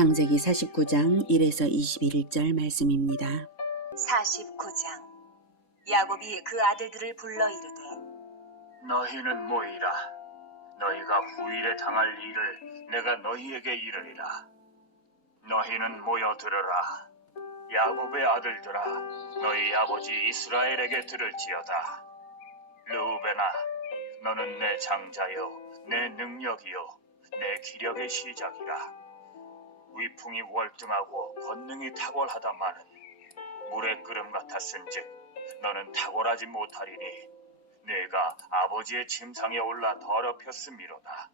창세기 49장 1에서 21절 말씀입니다. 49장. 야곱이 그 아들들을 불러 이르되 너희는 모이라. 너희가 후일에 당할 일을 내가 너희에게 이르리라. 너희는 모여 들으라. 야곱의 아들들아, 너희 아버지 이스라엘에게 들을지어다. 르우벤아, 너는 내 장자요, 내 능력이요, 내 기력의 시작이라. 위풍이 월등하고 권능이 탁월하다마는 물의 끓음 같았은즉 너는 탁월하지 못하리니 내가 아버지의 침상에 올라 더럽혔음이로다.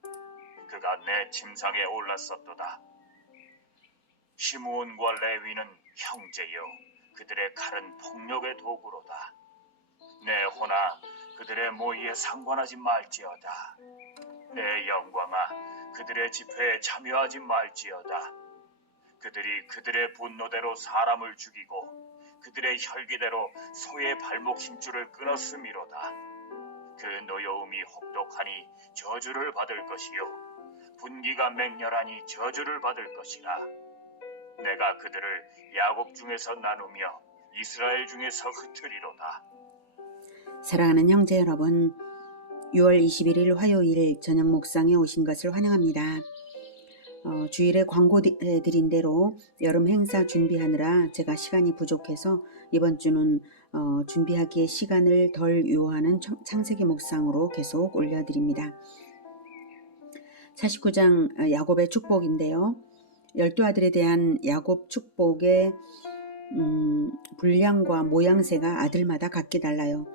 그가 내 침상에 올랐었도다. 시므온과 레위는 형제요, 그들의 칼은 폭력의 도구로다. 내 호나 그들의 모의에 상관하지 말지어다. 내 영광아, 그들의 집회에 참여하지 말지어다. 그들이 그들의 분노대로 사람을 죽이고 그들의 혈기대로 소의 발목 힘줄을 끊었음이로다. 그 노여움이 혹독하니 저주를 받을 것이요, 분기가 맹렬하니 저주를 받을 것이라. 내가 그들을 야곱 중에서 나누며 이스라엘 중에서 흩으리로다. 사랑하는 형제 여러분, 6월 21일 화요일 저녁 묵상에 오신 것을 환영합니다. 주일에 광고 드린 대로 여름 행사 준비하느라 제가 시간이 부족해서 이번 주는 준비하기에 시간을 덜 요하는 창세기 묵상으로 계속 올려드립니다. 49장 야곱의 축복인데요. 12아들에 대한 야곱 축복의 분량과 모양새가 아들마다 각기 달라요.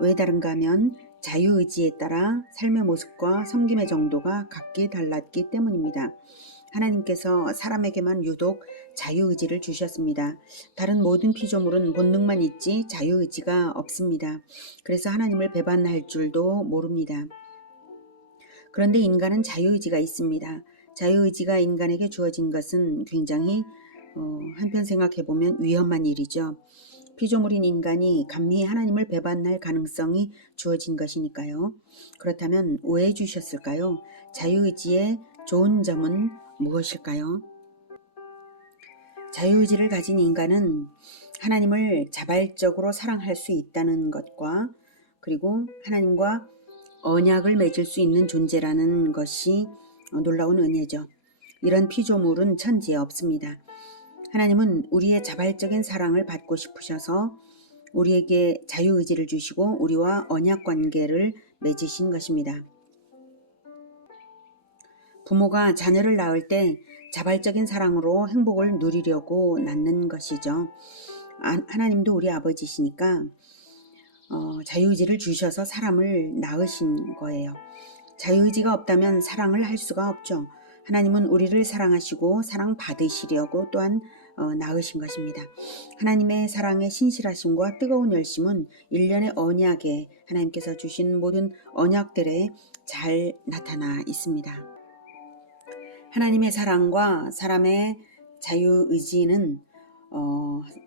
왜 다른가 하면 자유의지에 따라 삶의 모습과 섬김의 정도가 각기 달랐기 때문입니다. 하나님께서 사람에게만 유독 자유의지를 주셨습니다. 다른 모든 피조물은 본능만 있지 자유의지가 없습니다. 그래서 하나님을 배반할 줄도 모릅니다. 그런데 인간은 자유의지가 있습니다. 자유의지가 인간에게 주어진 것은 굉장히 한편 생각해보면 위험한 일이죠. 피조물인 인간이 감히 하나님을 배반할 가능성이 주어진 것이니까요. 그렇다면 왜 주셨을까요? 자유의지의 좋은 점은 무엇일까요? 자유의지를 가진 인간은 하나님을 자발적으로 사랑할 수 있다는 것과 그리고 하나님과 언약을 맺을 수 있는 존재라는 것이 놀라운 은혜죠. 이런 피조물은 천지에 없습니다. 하나님은 우리의 자발적인 사랑을 받고 싶으셔서 우리에게 자유의지를 주시고 우리와 언약관계를 맺으신 것입니다. 부모가 자녀를 낳을 때 자발적인 사랑으로 행복을 누리려고 낳는 것이죠. 하나님도 우리 아버지시니까 자유의지를 주셔서 사람을 낳으신 거예요. 자유의지가 없다면 사랑을 할 수가 없죠. 하나님은 우리를 사랑하시고 사랑받으시려고 또한 낳으신 것입니다. 하나님의 사랑의 신실하심과 뜨거운 열심은 일련의 언약에 하나님께서 주신 모든 언약들에 잘 나타나 있습니다. 하나님의 사랑과 사람의 자유의지는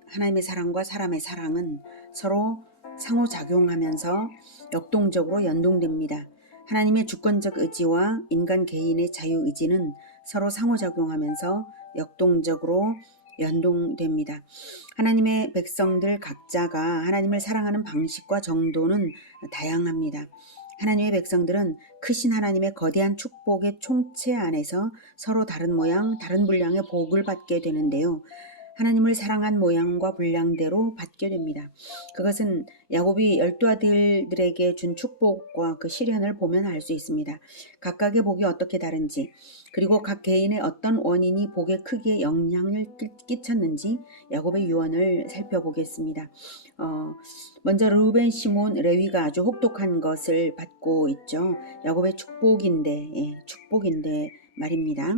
하나님의 사랑과 사람의 사랑은 서로 상호작용하면서 역동적으로 연동됩니다. 하나님의 주권적 의지와 인간 개인의 자유의지는 서로 상호작용하면서 역동적으로 연동됩니다. 하나님의 백성들 각자가 하나님을 사랑하는 방식과 정도는 다양합니다. 하나님의 백성들은 크신 하나님의 거대한 축복의 총체 안에서 서로 다른 모양, 다른 분량의 복을 받게 되는데요. 하나님을 사랑한 모양과 분량대로 받게 됩니다. 그것은 야곱이 12아들들에게 준 축복과 그 시련을 보면 알 수 있습니다. 각각의 복이 어떻게 다른지, 그리고 각 개인의 어떤 원인이 복의 크기에 영향을 끼쳤는지 야곱의 유언을 살펴보겠습니다. 먼저 르우벤, 시몬, 레위가 아주 혹독한 것을 받고 있죠. 야곱의 축복인데 말입니다.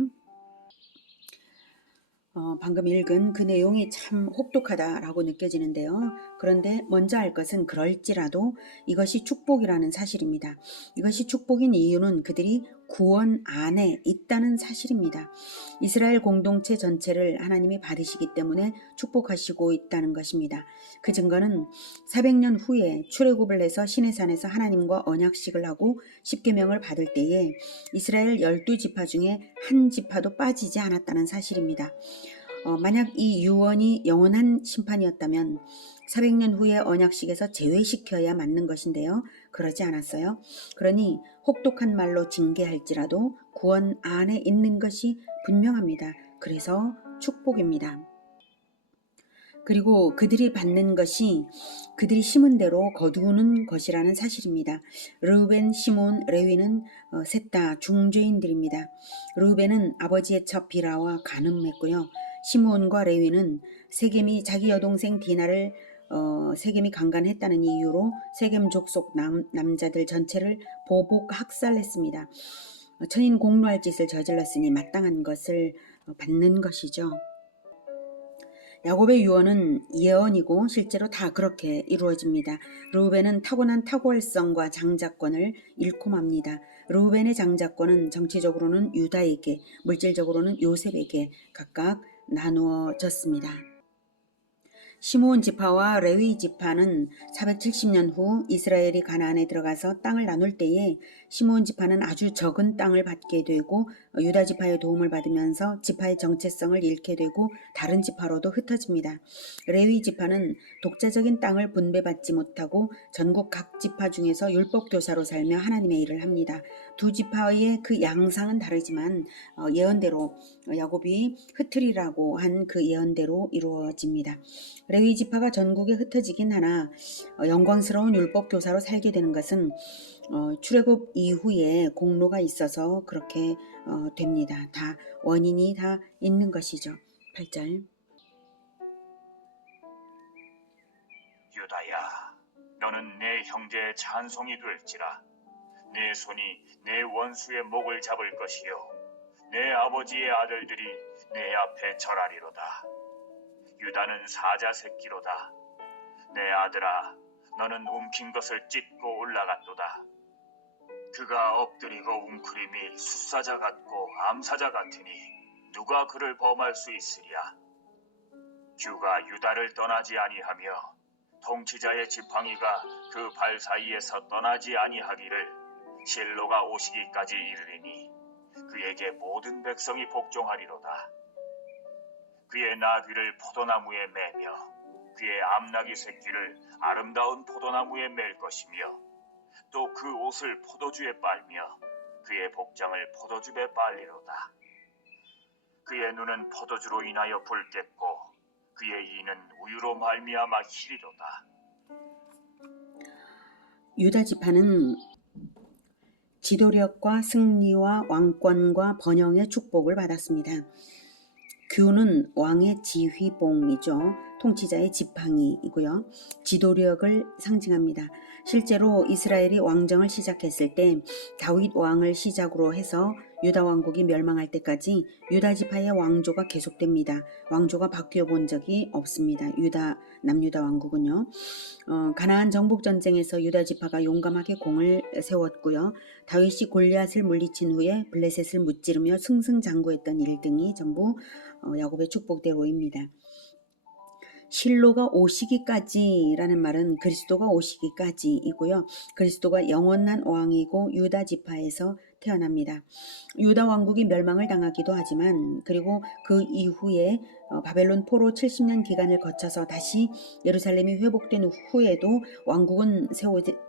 방금 읽은 그 내용이 참 혹독하다라고 느껴지는데요. 그런데 먼저 알 것은 그럴지라도 이것이 축복이라는 사실입니다. 이것이 축복인 이유는 그들이 구원 안에 있다는 사실입니다. 이스라엘 공동체 전체를 하나님이 받으시기 때문에 축복하시고 있다는 것입니다. 그 증거는 400년 후에 출애굽을 해서 시내산에서 하나님과 언약식을 하고 십계명을 받을 때에 이스라엘 12지파 중에 한 지파도 빠지지 않았다는 사실입니다. 만약 이 유언이 영원한 심판이었다면 400년 후에 언약식에서 제외시켜야 맞는 것인데요. 그러지 않았어요. 그러니 혹독한 말로 징계할지라도 구원 안에 있는 것이 분명합니다. 그래서 축복입니다. 그리고 그들이 받는 것이 그들이 심은 대로 거두는 것이라는 사실입니다. 르우벤, 시몬, 레위는 셋 다 중죄인들입니다. 르우벤은 아버지의 첩 비라와 간음했고요. 시몬과 레위는 세겜이 자기 여동생 디나를 세겜이 강간했다는 이유로 세겜 족속 남자들 전체를 보복 학살했습니다. 천인 공로할 짓을 저질렀으니 마땅한 것을 받는 것이죠. 야곱의 유언은 예언이고 실제로 다 그렇게 이루어집니다. 르우벤은 타고난 탁월성과 장자권을 잃고 맙니다. 르우벤의 장자권은 정치적으로는 유다에게, 물질적으로는 요셉에게 각각 나누어졌습니다. 시므온 지파와 레위 지파는 470년 후 이스라엘이 가나안에 들어가서 땅을 나눌 때에 시므온 지파는 아주 적은 땅을 받게 되고 유다 지파의 도움을 받으면서 지파의 정체성을 잃게 되고 다른 지파로도 흩어집니다. 레위 지파는 독자적인 땅을 분배받지 못하고 전국 각 지파 중에서 율법 교사로 살며 하나님의 일을 합니다. 두 지파의 그 양상은 다르지만 예언대로 야곱이 흩으리라고 한 그 예언대로 이루어집니다. 레위 지파가 전국에 흩어지긴 하나 영광스러운 율법 교사로 살게 되는 것은 출애굽 이후에 공로가 있어서 그렇게 됩니다. 다 원인이 다 있는 것이죠. 8절. 유다야, 너는 내 형제의 찬송이 될지라. 내 손이 내 원수의 목을 잡을 것이요 내 아버지의 아들들이 내 앞에 절하리로다. 유다는 사자 새끼로다. 내 아들아, 너는 움킨 것을 찢고 올라갔도다. 그가 엎드리고 웅크림이 숫사자 같고 암사자 같으니 누가 그를 범할 수 있으랴. 주가 유다를 떠나지 아니하며 통치자의 지팡이가 그 발 사이에서 떠나지 아니하기를 실로가 오시기까지 이르리니 그에게 모든 백성이 복종하리로다. 그의 나귀를 포도나무에 매며 그의 암나귀 새끼를 아름다운 포도나무에 맬 것이며 또 그 옷을 포도주에 빨며 그의 복장을 포도즙에 빨리로다. 그의 눈은 포도주로 인하여 붉겠고 그의 이는 우유로 말미암아 희리로다. 유다 지파는 지도력과 승리와 왕권과 번영의 축복을 받았습니다. 규는 왕의 지휘봉이죠. 통치자의 지팡이이고요. 지도력을 상징합니다. 실제로 이스라엘이 왕정을 시작했을 때 다윗 왕을 시작으로 해서 유다 왕국이 멸망할 때까지 유다 지파의 왕조가 계속됩니다. 왕조가 바뀌어 본 적이 없습니다. 남유다 왕국은요. 가나안 정복 전쟁에서 유다 지파가 용감하게 공을 세웠고요. 다윗이 골리앗을 물리친 후에 블레셋을 무찌르며 승승장구했던 일 등이 전부 야곱의 축복대로입니다. 실로가 오시기까지라는 말은 그리스도가 오시기까지이고요. 그리스도가 영원한 왕이고 유다 지파에서 태어납니다. 유다 왕국이 멸망을 당하기도 하지만 그리고 그 이후에 바벨론 포로 70년 기간을 거쳐서 다시 예루살렘이 회복된 후에도 왕국은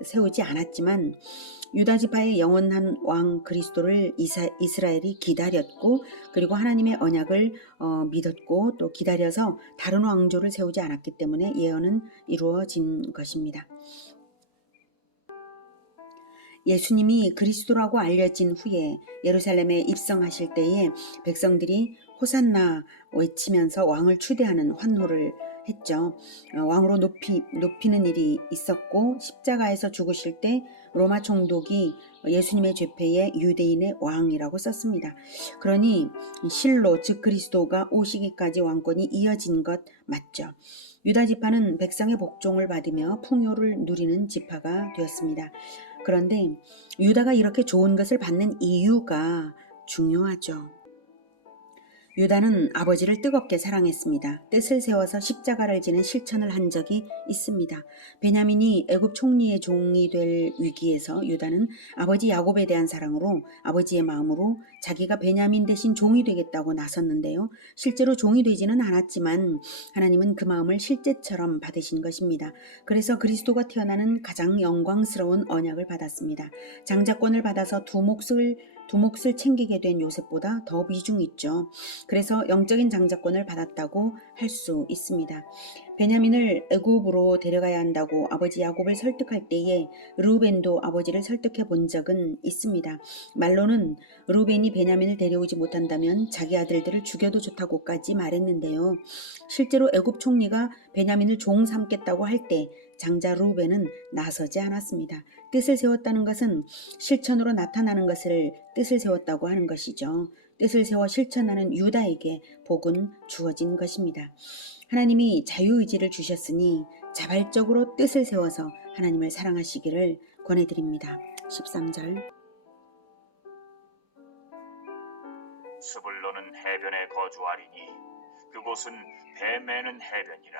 세우지 않았지만 유다 지파의 영원한 왕 그리스도를 이스라엘이 기다렸고 그리고 하나님의 언약을 믿었고 또 기다려서 다른 왕조를 세우지 않았기 때문에 예언은 이루어진 것입니다. 예수님이 그리스도라고 알려진 후에 예루살렘에 입성하실 때에 백성들이 호산나 외치면서 왕을 추대하는 환호를 했죠. 왕으로 높이는 일이 있었고 십자가에서 죽으실 때 로마 총독이 예수님의 죄패에 유대인의 왕이라고 썼습니다. 그러니 실로 즉 그리스도가 오시기까지 왕권이 이어진 것 맞죠. 유다 지파는 백성의 복종을 받으며 풍요를 누리는 지파가 되었습니다. 그런데 유다가 이렇게 좋은 것을 받는 이유가 중요하죠. 유다는 아버지를 뜨겁게 사랑했습니다. 뜻을 세워서 십자가를 지는 실천을 한 적이 있습니다. 베냐민이 애굽 총리의 종이 될 위기에서 유다는 아버지 야곱에 대한 사랑으로 아버지의 마음으로 자기가 베냐민 대신 종이 되겠다고 나섰는데요. 실제로 종이 되지는 않았지만 하나님은 그 마음을 실제처럼 받으신 것입니다. 그래서 그리스도가 태어나는 가장 영광스러운 언약을 받았습니다. 장자권을 받아서 두 몫을 챙기게 된 요셉보다 더 비중 있죠. 그래서 영적인 장자권을 받았다고 할 수 있습니다. 베냐민을 애굽으로 데려가야 한다고 아버지 야곱을 설득할 때에 르우벤도 아버지를 설득해 본 적은 있습니다. 말로는 르우벤이 베냐민을 데려오지 못한다면 자기 아들들을 죽여도 좋다고까지 말했는데요. 실제로 애굽 총리가 베냐민을 종 삼겠다고 할 때 장자 르우벤은 나서지 않았습니다. 뜻을 세웠다는 것은 실천으로 나타나는 것을 뜻을 세웠다고 하는 것이죠. 뜻을 세워 실천하는 유다에게 복은 주어진 것입니다. 하나님이 자유의지를 주셨으니 자발적으로 뜻을 세워서 하나님을 사랑하시기를 권해드립니다. 13절. 스불론은 해변에 거주하리니 그곳은 배 매는 해변이라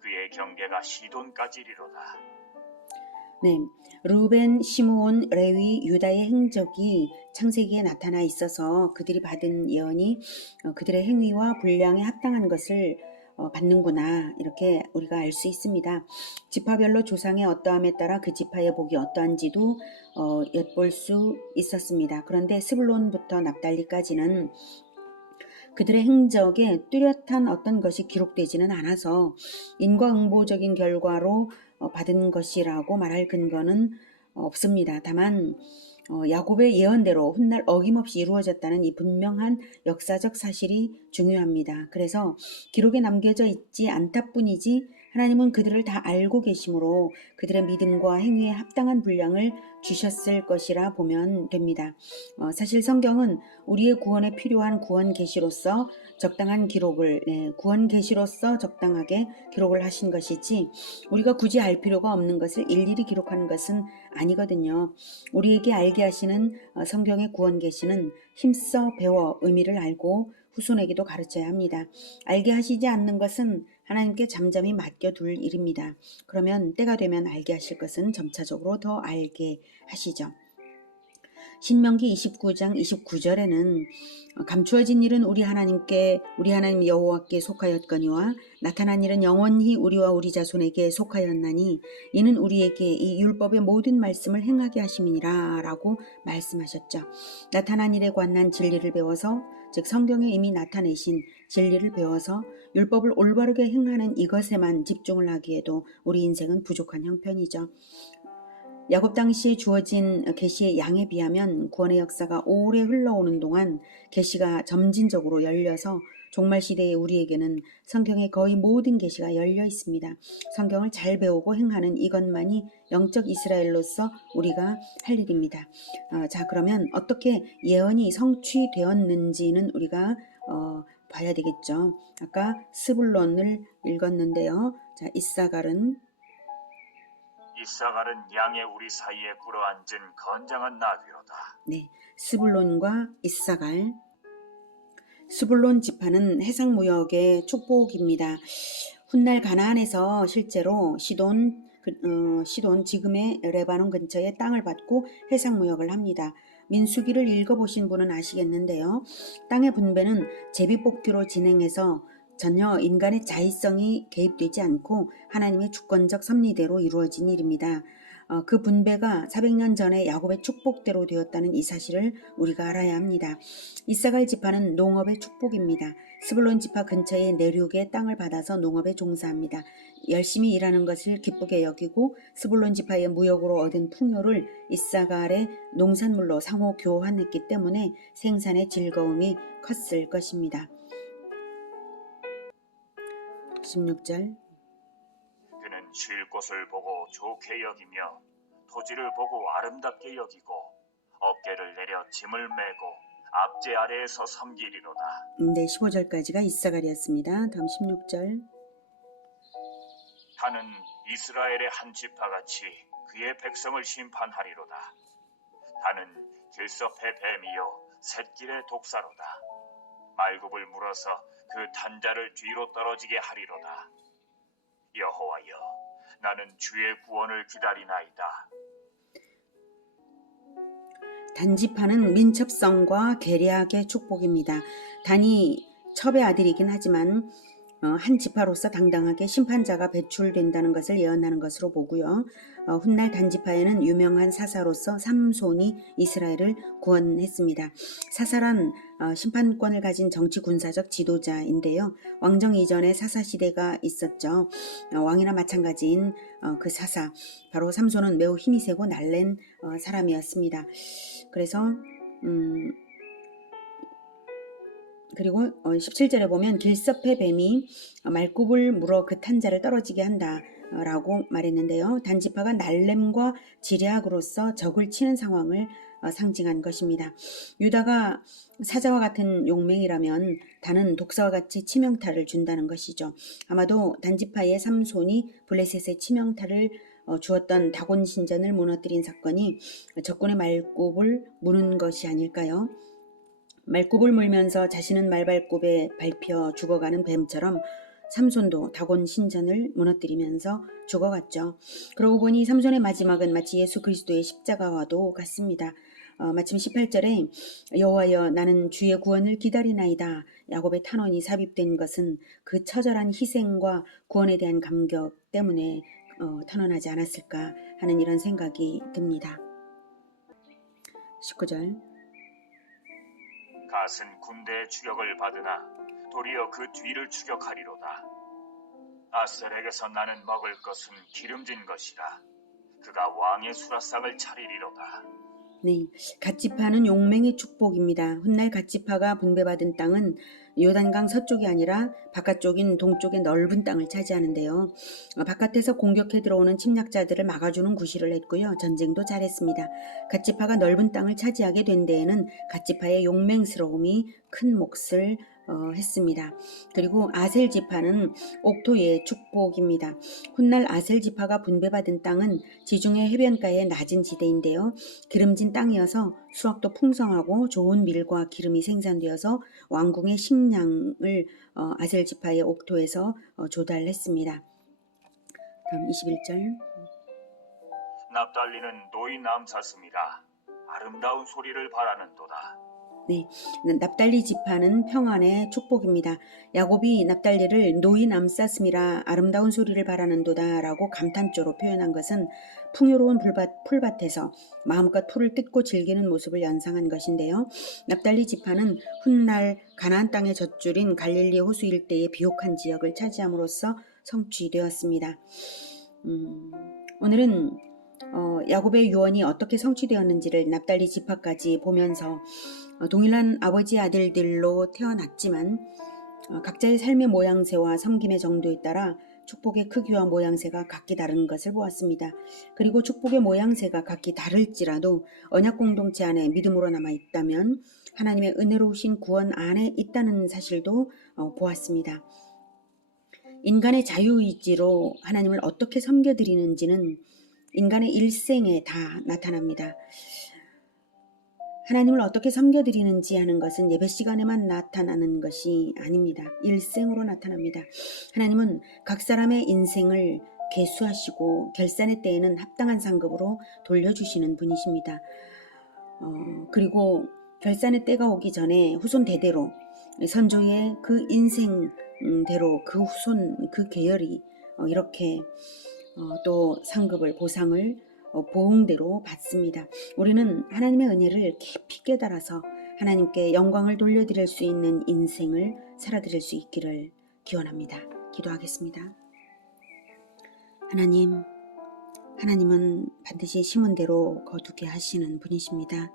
그의 경계가 시돈까지리로다. 네, 루벤, 시므온, 레위, 유다의 행적이 창세기에 나타나 있어서 그들이 받은 예언이 그들의 행위와 분량에 합당한 것을 받는구나 이렇게 우리가 알 수 있습니다. 지파별로 조상의 어떠함에 따라 그 지파의 복이 어떠한지도 엿볼 수 있었습니다. 그런데 스불론부터 납달리까지는 그들의 행적에 뚜렷한 어떤 것이 기록되지는 않아서 인과응보적인 결과로 받은 것이라고 말할 근거는 없습니다. 다만 야곱의 예언대로 훗날 어김없이 이루어졌다는 이 분명한 역사적 사실이 중요합니다. 그래서 기록에 남겨져 있지 않다 뿐이지 하나님은 그들을 다 알고 계시므로 그들의 믿음과 행위에 합당한 분량을 주셨을 것이라 보면 됩니다. 사실 성경은 우리의 구원에 필요한 구원 계시로서 적당한 기록을 구원 계시로서 적당하게 기록을 하신 것이지 우리가 굳이 알 필요가 없는 것을 일일이 기록하는 것은 아니거든요. 우리에게 알게 하시는 성경의 구원 계시는 힘써 배워 의미를 알고 후손에게도 가르쳐야 합니다. 알게 하시지 않는 것은 하나님께 잠잠히 맡겨둘 일입니다. 그러면 때가 되면 알게 하실 것은 점차적으로 더 알게 하시죠. 신명기 29장 29절에는 감추어진 일은 우리 하나님 여호와께 속하였거니와 나타난 일은 영원히 우리와 우리 자손에게 속하였나니 이는 우리에게 이 율법의 모든 말씀을 행하게 하심이니라 라고 말씀하셨죠. 나타난 일에 관한 진리를 배워서 즉 성경에 이미 나타내신 진리를 배워서 율법을 올바르게 행하는 이것에만 집중을 하기에도 우리 인생은 부족한 형편이죠. 야곱 당시에 주어진 계시의 양에 비하면 구원의 역사가 오래 흘러오는 동안 계시가 점진적으로 열려서 종말 시대의 우리에게는 성경의 거의 모든 계시가 열려 있습니다. 성경을 잘 배우고 행하는 이것만이 영적 이스라엘로서 우리가 할 일입니다. 자, 그러면 어떻게 예언이 성취되었는지는 우리가 봐야 되겠죠. 아까 스불론을 읽었는데요. 자, 이사갈은 양의 우리 사이에 꿇어앉은 건장한 나귀로다. 네, 스불론과 이사갈. 스불론 지파는 해상무역의 축복입니다. 훗날 가나안에서 실제로 시돈 지금의 레바논 근처에 땅을 받고 해상무역을 합니다. 민수기를 읽어보신 분은 아시겠는데요. 땅의 분배는 제비뽑기로 진행해서 전혀 인간의 자의성이 개입되지 않고 하나님의 주권적 섭리대로 이루어진 일입니다. 그 분배가 400년 전에 야곱의 축복대로 되었다는 이 사실을 우리가 알아야 합니다. 이사갈 지파는 농업의 축복입니다. 스불론 지파 근처의 내륙의 땅을 받아서 농업에 종사합니다. 열심히 일하는 것을 기쁘게 여기고 스불론 지파의 무역으로 얻은 풍요를 이사갈의 농산물로 상호 교환했기 때문에 생산의 즐거움이 컸을 것입니다. 16절. 그는 쉴 곳을 보고 좋게 여기며 토지를 보고 아름답게 여기고 어깨를 내려 짐을 메고 압제 아래에서 섬기리로다. 네, 15절까지가 이사갈이었습니다. 다음 16절. 다는 이스라엘의 한 지파같이 그의 백성을 심판하리로다. 다는 길섭의 뱀이요 샛길의 독사로다. 말굽을 물어서 그 단자를 뒤로 떨어지게 하리로다. 여호와여, 나는 주의 구원을 기다리나이다. 단지파는 민첩성과 계략의 축복입니다. 단이 첩의 아들이긴 하지만 한 지파로서 당당하게 심판자가 배출된다는 것을 예언하는 것으로 보고요. 훗날 단지파에는 유명한 사사로서 삼손이 이스라엘을 구원했습니다. 사사란 심판권을 가진 정치 군사적 지도자인데요. 왕정 이전에 사사 시대가 있었죠. 왕이나 마찬가지인 그 사사, 바로 삼손은 매우 힘이 세고 날랜 사람이었습니다. 그래서 그리고 17절에 보면 길섭의 뱀이 말굽을 물어 그 탄자를 떨어지게 한다 라고 말했는데요. 단지파가 날렘과 지략으로서 적을 치는 상황을 상징한 것입니다. 유다가 사자와 같은 용맹이라면 단은 독사와 같이 치명타를 준다는 것이죠. 아마도 단지파의 삼손이 블레셋의 치명타를 주었던 다곤 신전을 무너뜨린 사건이 적군의 말굽을 무는 것이 아닐까요? 말굽을 물면서 자신은 말발굽에 밟혀 죽어가는 뱀처럼 삼손도 다곤 신전을 무너뜨리면서 죽어갔죠. 그러고 보니 삼손의 마지막은 마치 예수 그리스도의 십자가와도 같습니다. 마침 18절에 여호와여 나는 주의 구원을 기다리나이다. 야곱의 탄원이 삽입된 것은 그 처절한 희생과 구원에 대한 감격 때문에 탄원하지 않았을까 하는 이런 생각이 듭니다. 19절 갓은 군대의 추격을 받으나 도리어 그 뒤를 추격하리로다. 아셀에게서 나는 먹을 것은 기름진 것이라. 그가 왕의 수라상을 차리리로다. 네, 갓지파는 용맹의 축복입니다. 훗날 갓지파가 분배받은 땅은 요단강 서쪽이 아니라 바깥쪽인 동쪽의 넓은 땅을 차지하는데요. 바깥에서 공격해 들어오는 침략자들을 막아주는 구실을 했고요. 전쟁도 잘했습니다. 갓지파가 넓은 땅을 차지하게 된 데에는 갓지파의 용맹스러움이 큰 몫을 했습니다. 그리고 아셀 지파는 옥토의 축복입니다. 훗날 아셀 지파가 분배받은 땅은 지중해 해변가의 낮은 지대인데요. 기름진 땅이어서 수확도 풍성하고 좋은 밀과 기름이 생산되어서 왕궁의 식량을 아셀 지파의 옥토에서 조달했습니다. 다음 21절. 납달리는 노이 남사슴이라 아름다운 소리를 바라는도다. 네, 납달리 지파는 평안의 축복입니다. 야곱이 납달리를 노이 남사슴이라 아름다운 소리를 바라는도다 라고 감탄조로 표현한 것은 풍요로운 풀밭에서 마음껏 풀을 뜯고 즐기는 모습을 연상한 것인데요. 납달리 지파는 훗날 가나안 땅의 젖줄인 갈릴리 호수 일대의 비옥한 지역을 차지함으로써 성취되었습니다. 오늘은 야곱의 유언이 어떻게 성취되었는지를 납달리 지파까지 보면서 동일한 아버지 아들들로 태어났지만 각자의 삶의 모양새와 섬김의 정도에 따라 축복의 크기와 모양새가 각기 다른 것을 보았습니다. 그리고 축복의 모양새가 각기 다를지라도 언약 공동체 안에 믿음으로 남아있다면 하나님의 은혜로우신 구원 안에 있다는 사실도 보았습니다. 인간의 자유의지로 하나님을 어떻게 섬겨드리는지는 인간의 일생에 다 나타납니다. 하나님을 어떻게 섬겨드리는지 하는 것은 예배 시간에만 나타나는 것이 아닙니다. 일생으로 나타납니다. 하나님은 각 사람의 인생을 계수하시고 결산의 때에는 합당한 상급으로 돌려주시는 분이십니다. 그리고 결산의 때가 오기 전에 후손 대대로 선조의 그 인생대로 그 후손 그 계열이 이렇게 또 상급을 보상을 보응대로 받습니다. 우리는 하나님의 은혜를 깊이 깨달아서 하나님께 영광을 돌려드릴 수 있는 인생을 살아드릴 수 있기를 기원합니다. 기도하겠습니다. 하나님은 반드시 심은 대로 거두게 하시는 분이십니다.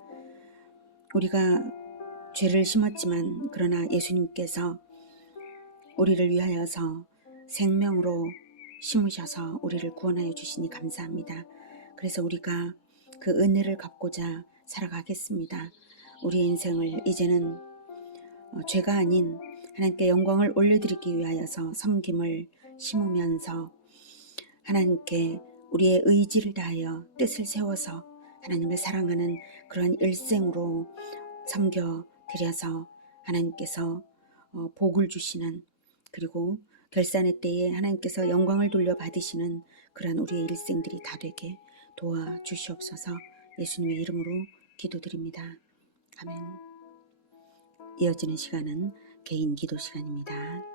우리가 죄를 심었지만 그러나 예수님께서 우리를 위하여서 생명으로 심으셔서 우리를 구원하여 주시니 감사합니다. 그래서 우리가 그 은혜를 갚고자 살아가겠습니다. 우리의 인생을 이제는 죄가 아닌 하나님께 영광을 올려드리기 위하여서 섬김을 심으면서 하나님께 우리의 의지를 다하여 뜻을 세워서 하나님을 사랑하는 그러한 일생으로 섬겨드려서 하나님께서 복을 주시는, 그리고 결산의 때에 하나님께서 영광을 돌려받으시는 그러한 우리의 일생들이 다 되게 도와주시옵소서. 예수님의 이름으로 기도드립니다. 아멘. 이어지는 시간은 개인 기도 시간입니다.